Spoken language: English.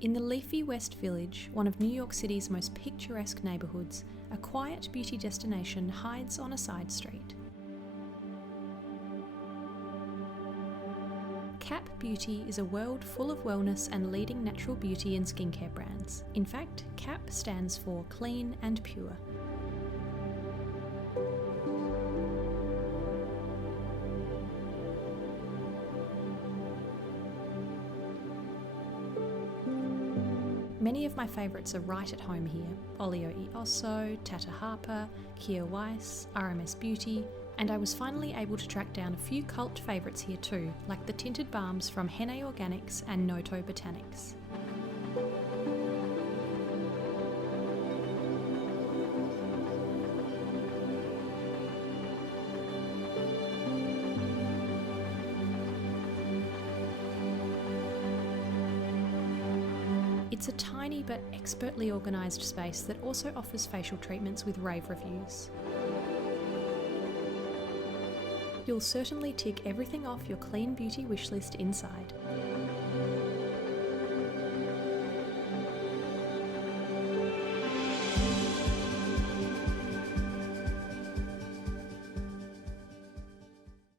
In the leafy West Village, one of New York City's most picturesque neighbourhoods, a quiet beauty destination hides on a side street. Cap Beauty is a world full of wellness and leading natural beauty and skincare brands. In fact, CAP stands for Clean and Pure. Many of my favourites are right at home here: Olio e Osso, Tata Harper, Kia Weiss, RMS Beauty, and I was finally able to track down a few cult favourites here too, like the tinted balms from Henne Organics and Noto Botanics. It's a tiny but expertly organised space that also offers facial treatments with rave reviews. You'll certainly tick everything off your clean beauty wishlist inside.